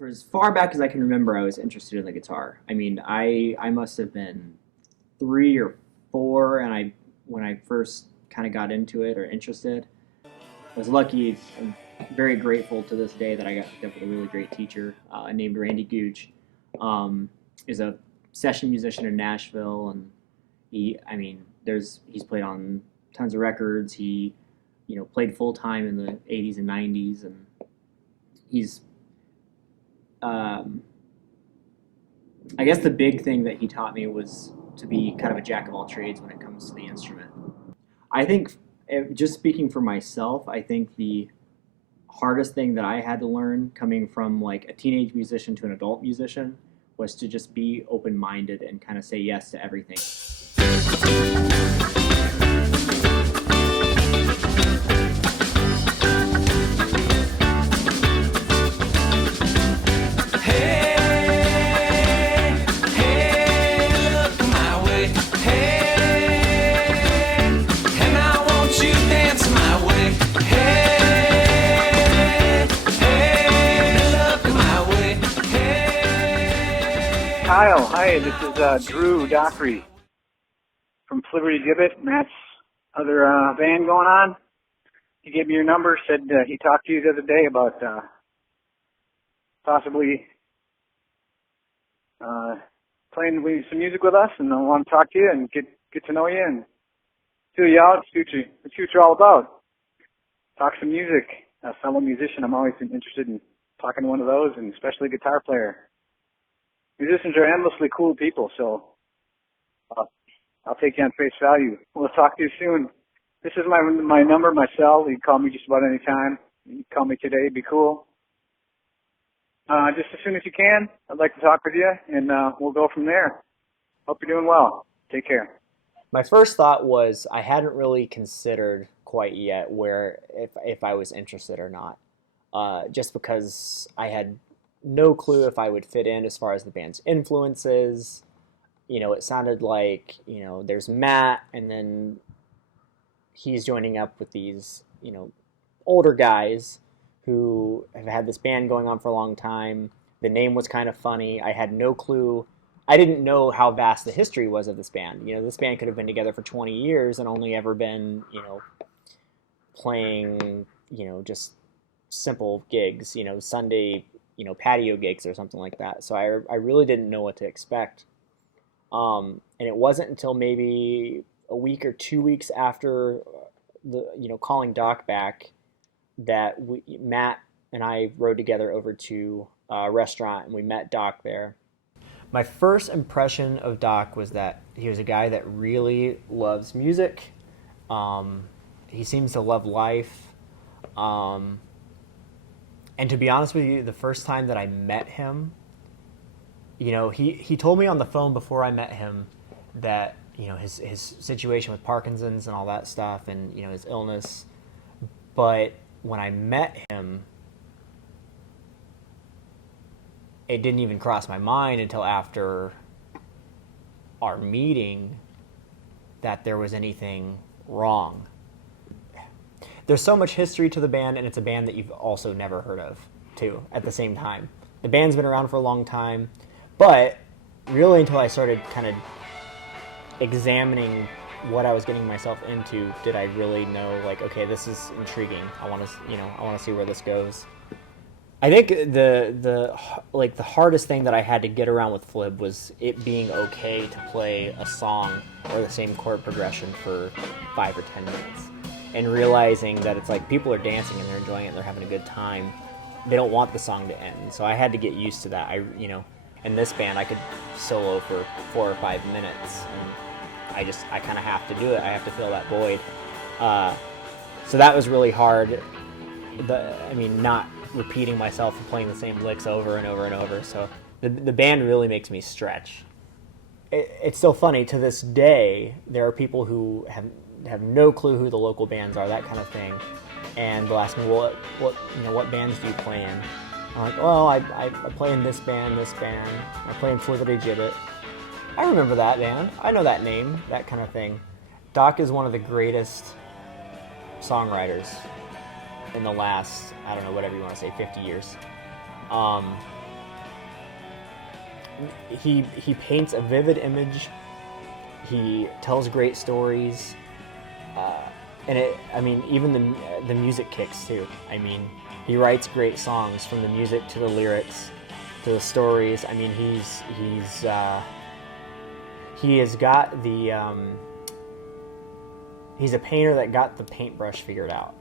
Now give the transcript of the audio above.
for as far back as I can remember, I was interested in the guitar. I mean, I must have been 3 or 4, and I when I first kind of got into it or interested, I was lucky. I'm very grateful to this day that I got hooked up with a really great teacher named Randy Gooch. Is a session musician in Nashville, and I mean, he's played on tons of records. He, played full time in the '80s and '90s, and he's um, I guess the big thing that he taught me was to be kind of a jack of all trades when it comes to the instrument. I think, just speaking for myself, I think the hardest thing that I had to learn coming from like a teenage musician to an adult musician was to just be open-minded and kind of say yes to everything. Kyle, hi, this is Drew Dockery from Liberty Gibbet, Matt's other band going on. He gave me your number, said he talked to you the other day about possibly playing some music with us, and I want to talk to you and get to know you and feel you out, see what you're all about. Talk some music. As a fellow musician, I'm always interested in talking to one of those, and especially a guitar player. Musicians are endlessly cool people, so I'll take you on face value. We'll talk to you soon. This is my number, my cell. You can call me just about any time. You can call me today. Be cool. Just as soon as you can, I'd like to talk with you, and we'll go from there. Hope you're doing well. Take care. My first thought was I hadn't really considered quite yet where if I was interested or not, just because I had no clue if I would fit in as far as the band's influences. It sounded like, there's Matt, and then he's joining up with these, older guys who have had this band going on for a long time. The name was kind of funny. I had no clue. I didn't know how vast the history was of this band. This band could have been together for 20 years and only ever been, playing, just simple gigs, Sunday, patio gigs or something like that. So I really didn't know what to expect. And it wasn't until maybe a week or 2 weeks after calling Doc back that Matt and I rode together over to a restaurant, and we met Doc there. My first impression of Doc was that he was a guy that really loves music. He seems to love life. And to be honest with you, the first time that I met him, he told me on the phone before I met him that, his situation with Parkinson's and all that stuff and, his illness. But when I met him, it didn't even cross my mind until after our meeting that there was anything wrong. There's so much history to the band, and it's a band that you've also never heard of, too, at the same time. The band's been around for a long time, but really until I started kind of examining what I was getting myself into, did I really know, like, okay, this is intriguing. I want to see where this goes. I think the hardest thing that I had to get around with Flib was it being okay to play a song or the same chord progression for 5 or 10 minutes. And realizing that it's like people are dancing and they're enjoying it and they're having a good time. They don't want the song to end. So I had to get used to that. In this band, I could solo for 4 or 5 minutes, and I kind of have to do it. I have to fill that void. So that was really hard. Not repeating myself and playing the same licks over and over and over. So the band really makes me stretch. It's still funny. To this day, there are people who have no clue who the local bands are, that kind of thing, and they'll ask me, well, what bands do you play in? I'm like, well, I play in this band, I play in Liberty Gibbet. I remember that band, I know that name, that kind of thing. Doc is one of the greatest songwriters in the last, I don't know, whatever you want to say, 50 years. he paints a vivid image. He tells great stories, and even the music kicks too. I mean, he writes great songs, from the music to the lyrics to the stories. I mean, he has got the he's a painter that got the paintbrush figured out.